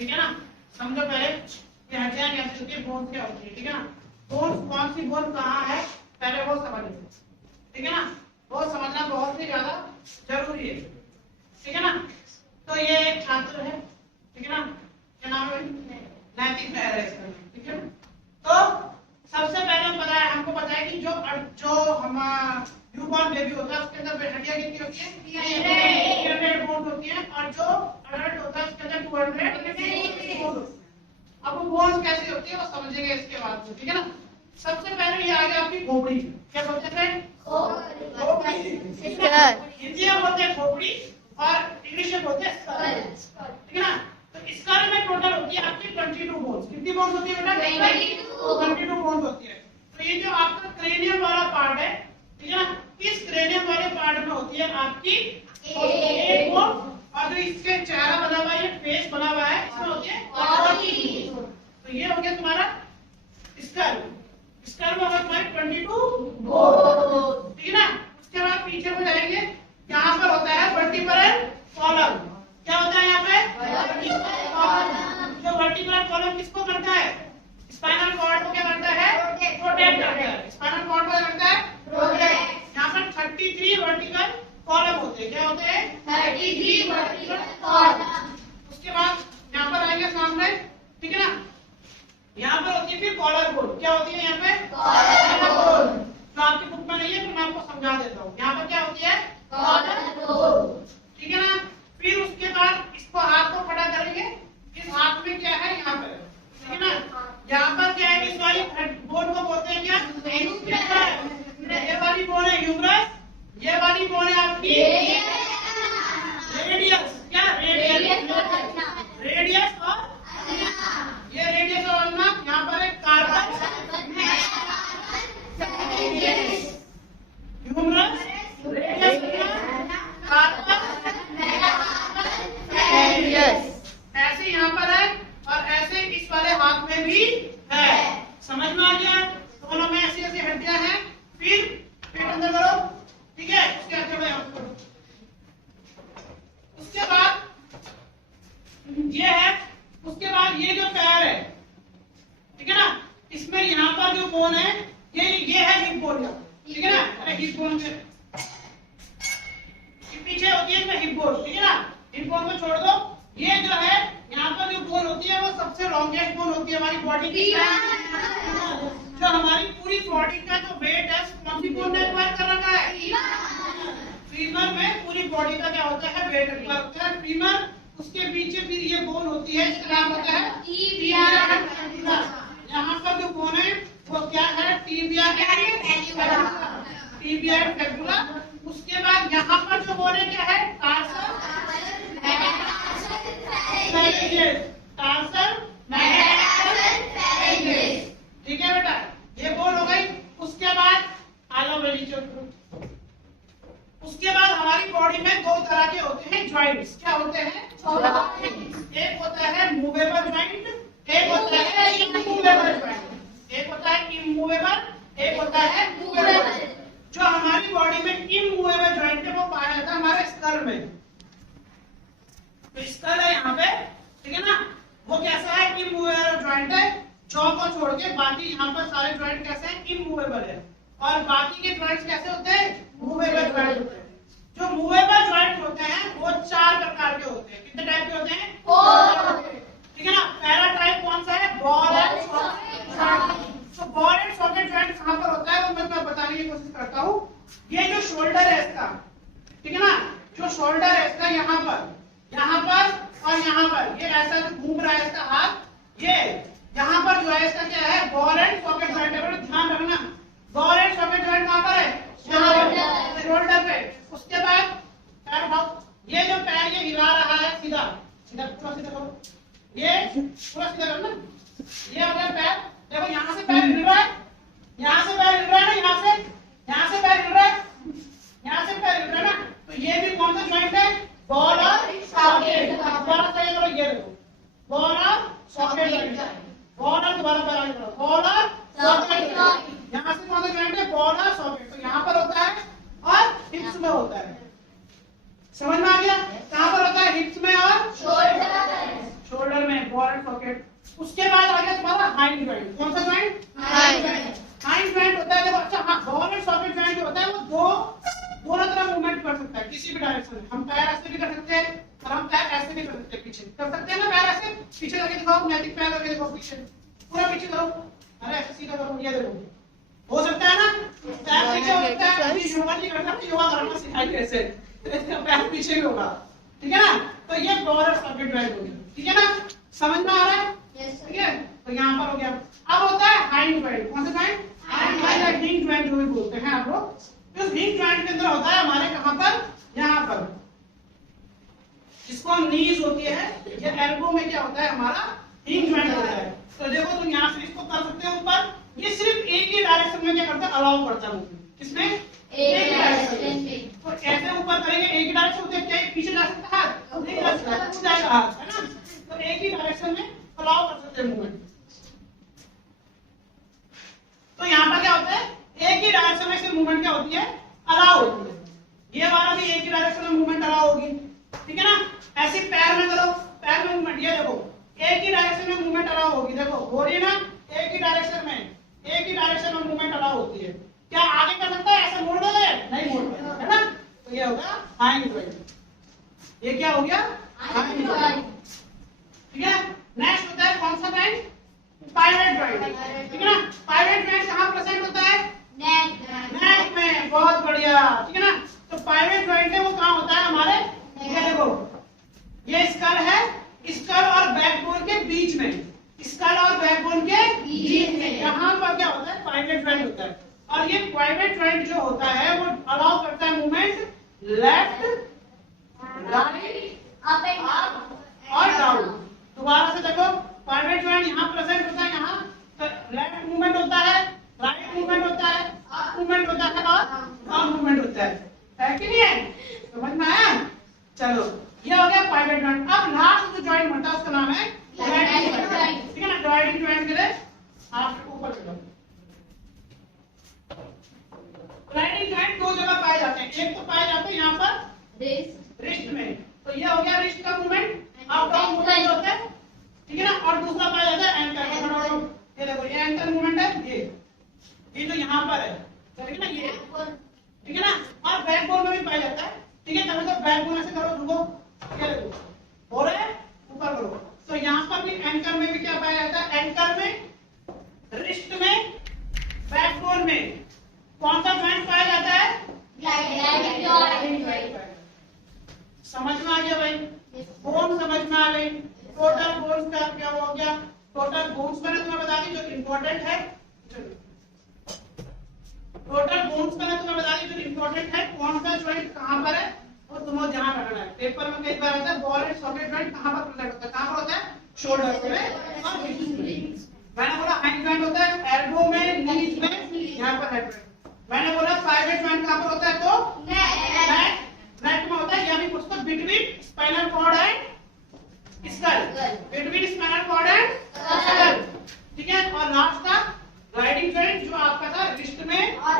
ठीक है ना। समझो पहले कि हड्डियां कैसे होती है, बोन्स क्या होती है, ठीक है ना। बोन्स कौन सी बोन कहाँ है पहले वो समझ लो, ठीक है ना। वो समझना बहुत ही ज्यादा जरूरी है, ठीक है ना। तो ये एक छात्र है, ठीक है ना, क्या नाम है, नैतिक है इसका, ठीक है। तो सबसे पहले पता है, हमको पता है कि जो हम न्यूबॉर्न बेबी होता है उसके अंदर हड्डियां कितनी होती है, 300 बोन्स होती है, और जो अडल्ट होता है उसके अंदर 200 बोन्स। अब वो बोन्स कैसी होती है वो समझेंगे इसके बाद में, ठीक है ना। सबसे पहले ये आ गया आपकी खोपड़ी, क्या बोलते थे, खोपड़ी, हिंदी में बोलते हैं खोपड़ी और इंग्लिश में बोलते हैं स्कल, ठीक है ना। तो स्कल में टोटल होती है आपकी 22 बोन्स। कितनी बोन्स होती है बेटा, 22 बोन्स होती है। तो ये जो आपका क्रेनियम वाला पार्ट है, ठीक है ना, इस क्रेनियम वाले पार्ट में होती है आपकी एक बोन, और जो इसके चेहरा बना हुआ है, ये फेस बना हुआ है, इसमें होती है 40 बोन। तो ये हो गया तुम्हारा स्कल, स्कल में होगा तुम्हारे 22 बोन, ठीक है ना। उसके बाद पीछे को जाएंगे, यहाँ पर होता है वर्टिब्रल कॉलम। क्या होता है यहाँ पे, जो वर्टिब्रल कॉलम किसको करता है, स्पाइनल कॉर्ड को क्या करता है, प्रोटेक्ट करता है। स्पाइनल कॉर्ड को क्या करता है, प्रोटेक्ट। यहाँ पर 33 वर्टिकल कॉलम होते हैं, क्या होते हैं, 33 वर्टिकल कॉलम। उसके बाद यहाँ पर आएंगे सामने, ठीक है ना, यहाँ पर होती है फिर कॉलर बोन। क्या होती है यहाँ पे, कॉलर बोन। तो आपकी बुक में नहीं है तो मैं आपको समझा देता हूँ। यहाँ पर क्या होती है, कॉलर बोन, ठीक है ना। फिर उसके बाद इसको हाथ को खड़ा करेंगे, इस हाथ में क्या है यहाँ पे, ठीक है ना। यहाँ पर क्या है, इस वाली बोन को बोलते हैं क्या, ये वाली बोन है ह्यूमरस, ये वाली बोन है आपकी रेडियस। क्या रेडियस, रेडियस और ये रेडियस और अल्ना। यहाँ पर एक कार्बन, ह्यूमरस, रेडियस, कार्बन, ऐसे यहाँ पर है, और ऐसे इस वाले हाथ में भी है। समझ में आ गया, दोनों में ऐसी ऐसी हड्डियां हैं। फिर पेट अंदर करो, ठीक है, उसके आगे बढ़ो। उसके बाद ये है, उसके बाद ये जो पैर है, ठीक है ना, इसमें यहाँ पर जो बोन है ये है हिप बोन, ठीक है ना। अरे हिप बोन के पीछे होती है इसमें हिप बोन, ठीक है ना। हिप बोन को छोड़ दो, ये जो है यहाँ पर जो बोन होती है वो सबसे लॉन्गेस्ट बोन होती है हमारी बॉडी की। जो हमारी पूरी बॉडी का जो वेट है कौन सी बोन ने एक्वायर कर रखा है, फीमर में पूरी बॉडी का क्या होता है, वेट एक्वायर होता है फीमर। उसके पीछे फिर ये बोन होती है, इसका नाम होता है टिबिया। यहाँ पर जो बोन है वो क्या है, tibia and fabula, tibia and fabula. उसके बाद यहाँ पर जो बोन है क्या है, टार्सल, टार्सल, ठीक है बेटा, ये बोन हो गई। उसके बाद उसके बाद हमारी बॉडी में दो तरह के होते हैं जॉइंट्स। क्या होते हैं, एक होता है मूवेबल जॉइंट, एक होता है इमूवेबल जॉइंट। एक होता है इमूवेबल, एक होता है मूवेबल। जो हमारी बॉडी में इमूवेबल जॉइंट है वो पाया जाता है हमारे स्कल में। तो स्कल है यहाँ पे, ठीक है ना, वो कैसा है, इमूवेबल जॉइंट है। जॉ को छोड़ के बाकी यहाँ पर सारे जॉइंट कैसे हैं, इमूवेबल है, और बाकी के जॉइंट्स कैसे होते हैं, मूवेबल जॉइंट होते हैं। जो मूवेबल जॉइंट होते हैं वो 4 प्रकार के होते हैं। कितने टाइप के होते हैं, 4, ठीक है ना। पहला टाइप कौन सा है, बॉल एंड सॉकेट। तो बॉल एंड सॉकेट जॉइंट कहाँ पर होता है वो मैं बताने की कोशिश करता हूँ। ये जो शोल्डर है इसका, ठीक है ना, जो शोल्डर है इसका यहाँ पर और यहाँ पर ये ऐसा जो घूम रहा है इसका हाथ, ये यहाँ पर जो है इसका क्या है, बॉल एंड सॉकेट जॉइंट है। ध्यान रखना, बॉल एंड सॉकेट जॉइंट कहाँ पर है, शोल्डर पे। उसके बाद पैर उठाओ, ये जो पैर ये हिला रहा है, सीधा सीधा पूरा सीधा करो, ये पूरा सीधा करो ना। ये अगर पैर देखो, यहाँ से पैर हिल रहा है, यहाँ से पैर हिल रहा है ना, यहाँ से पैर हिल रहा है, यहाँ से पैर हिल रहा है ना। तो ये भी कौन सा जॉइंट है, बॉल और सॉकेट। दोबारा सही करो, ये देखो बॉल और सॉकेट जॉइंट, बॉल और दोबारा पैर आगे करो, बॉल और सॉकेट। यहाँ से कौन सा जॉइंट है, बॉल और सॉकेट। तो यहाँ पर होता है और हिप्स में होता है। समझ में आ गया, कहाँ पर होता है, हिप्स में और शोल्डर में। Hind joint. कौन सा जॉइंट? हाइंड जॉइंट होता है। देखो अच्छा हाँ, बॉल एंड सॉकेट जॉइंट जो होता है वो दोनों तरफ मूवमेंट कर सकता है किसी भी डायरेक्शन में। हम पैर ऐसे भी कर सकते हैं और हम पैर ऐसे भी कर सकते हैं, पीछे कर सकते हैं ना, पैर ऐसे पीछे करके दिखाओ, नैतिक पैर करके दिखाओ, पीछे पूरा पीछे करो, अरे ऐसे सीधा करो, ये देखो हो सकता है ना, पैर पीछे हो सकता है। अभी योगा नहीं करता, योगा करना सिखाएंगे कैसे, तो इसका पैर पीछे भी होगा, ठीक है ना। तो ये बॉल और सॉकेट जॉइंट हो गया, ठीक है ना, समझ में आ रहा है? ठीक है, तो यहाँ पर हो गया। अब होता है हाइंड जॉइंट। कौन सा जॉइंट? हिंज जॉइंट जो भी बोलते हैं आप लोग। तो हिंज जॉइंट के अंदर होता है हमारे कहां पर? यहाँ पर, जिसको हम नीज होती है, ये एल्बो में क्या होता है हमारा? हिंज जॉइंट होता है। तो देखो तुम यहाँ से इसको कर सकते हो ऊपर, ये सिर्फ एक ही डायरेक्शन में क्या करता है? अलाउ करता है मूवमेंट। किसमें? एक ही डायरेक्शन में। तो ऐसे ऊपर करेंगे, एक ही डायरेक्शन होते हैं, क्या पीछे जा सकता है? नहीं जा सकता, ऊपर जाएगा हाथ, है ना। तो एक ही डायरेक्शन में अलाउ कर सकते हैं मूवमेंट। तो यहाँ पर क्या होता है? एक ही डायरेक्शन में से मूवमेंट क्या होती है? अलाउ होती है। ये वाला भी एक ही डायरेक्शन में मूवमेंट अलाउ होगी, ठीक है ना। ऐसे पैर में करो, पैर में मूवमेंट, ये देखो एक ही डायरेक्शन में मूवमेंट अलाउ होगी, देखो हो रही है ना, एक ही डायरेक्शन में मूवमेंट अलाउ होती है। क्या आगे कर सकता है? ऐसे मोड़ दोगे? नहीं मोड़ पाएगा, है ना। तो ये होगा हाइंड जॉइंट। ये क्या हो गया? हाइंड जॉइंट, ठीक है। नेक्स्ट होता है कौन सा जॉइंट? पाइवट जॉइंट, ठीक है ना। पाइवट जॉइंट कहाँ प्रेजेंट होता है? नेक में। बहुत बढ़िया, ठीक है ना। तो पाइवट जॉइंट है वो कहाँ होता है? हमारे ये देखो, ये स्कल है, स्कल और बैकबोन के बीच में, स्कल और बैकबोन के बीच में यहाँ पर क्या होता है? पाइवट जॉइंट होता है। और ये पाइवट जॉइंट जो होता है वो अलाउ करता है मूवमेंट लेफ्ट, राइट, अप और डाउन। दोबारा से देखो, पाइवट जॉइंट यहाँ प्रेजेंट होता है, यहाँ लेफ्ट मूवमेंट होता है, राइट मूवमेंट होता है, अप मूवमेंट होता है और डाउन मूवमेंट होता है कि नहीं है? समझ में आया? चलो ये हो गया पाइवट जॉइंट। अब लास्ट जो जॉइंट बनता है उसका नाम है ग्लाइडिंग जॉइंट, ठीक है ना। ग्लाइडिंग जॉइंट के लिए आप ऊपर चलो। ग्लाइडिंग जॉइंट दो जगह पाए जाते हैं, एक तो पाए जाते हैं यहाँ पर रिस्ट में, तो ये हो गया रिस्ट का मूवमेंट, अप डाउन मूवमेंट होता है, ठीक है ना। और दूसरा पाया जाता है एंकल में। ये देखो ये एंकल मूवमेंट है, ये तो यहाँ पर है, ठीक है ना, ये ठीक है ना। और बैकबोन में भी पाया जाता है, ठीक है। कभी तो बैकबोन ऐसे करो, रुको, ये देखो हो रहा है, ऊपर करो। तो यहाँ पर भी एंकल में भी क्या पाया जाता है? एंकल में, रिस्ट में, बैकबोन में कौन सा जॉइंट पाया जाता है? Gliding joint. समझ में आ गया भाई? बोन समझ में आ गई। टोटल बोन्स का क्या हो गया? टोटल बोन्स मैंने तुम्हें बता दी जो इम्पोर्टेंट है, टोटल बोन्स मैंने तुम्हें बता दी जो इम्पोर्टेंट है। कौन सा जॉइंट कहाँ पर है वो तुम्हें ध्यान रखना है। पेपर में कई बार आता है बॉल एंड सॉकेट जॉइंट कहाँ पर प्रेजेंट होता है? कहाँ पर होता है? शोल्डर में और हिप्स में। मैंने बोला हाइंड जॉइंट होता है एल्बो में, नीज में, यहाँ पर हेड में। मैंने बोला पाइवट जॉइंट कहाँ पर होता है? तो नेक में होता है, यानी उसको between spinal cord and skull, between spinal cord and skull, ठीक है। और लास्ट का ग्लाइडिंग जॉइंट जो आपका था रिस्ट में और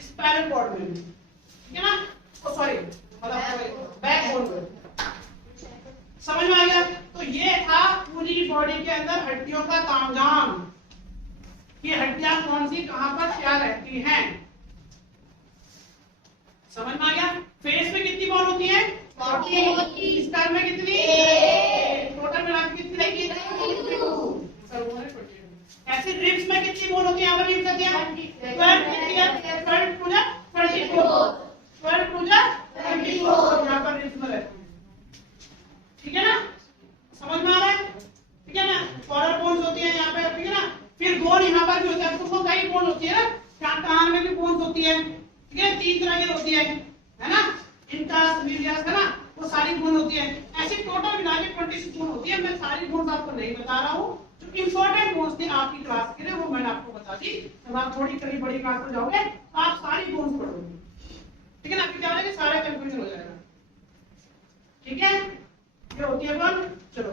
स्पाइनल कॉर्ड में, ठीक है ना। ओ सॉरी, मतलब बैकबोन में। समझ में आ गया? तो ये था पूरी बॉडी के अंदर हड्डियों का तामझाम, ये हड्डियां कौन सी कहां पर क्या रहती हैं। समझ में आ गया? फेस में कितनी बोन होती है? 40। स्कल में कितनी? टोटल मिला के कितनी? ऐसे रिब्स में कितनी बोन होती है? यहाँ पर रिब्स होती है 12 टू 24 यहाँ पर रिब्स में रहती है, ठीक है ना। समझ में आ रहा है? ठीक है ना। कॉलर बोन्स होती है यहाँ पे, ठीक है ना। फिर बोन यहाँ पर भी होता है, उसको कई बोन होती है ना, कान में भी बोन्स होती है, ठीक है। 3 तरह की होती है ना, इंटस, मीडियस, है ना, वो सारी बोन होती है। ऐसे टोटल मिला के 26 बोन होती है। मैं सारी बोन्स आपको नहीं बता रहा हूँ, जो इंपॉर्टेंट बोन्स थी आपकी क्लास के लिए वो मैंने आपको बता दी। जब आप थोड़ी कड़ी बड़ी क्लास में जाओगे तो आप सारी बोन्स पढ़ोगे, ठीक है ना। फिर क्या होगा कि सारा कंफ्यूजन हो जाएगा, ठीक है। ये होती है बोन। चलो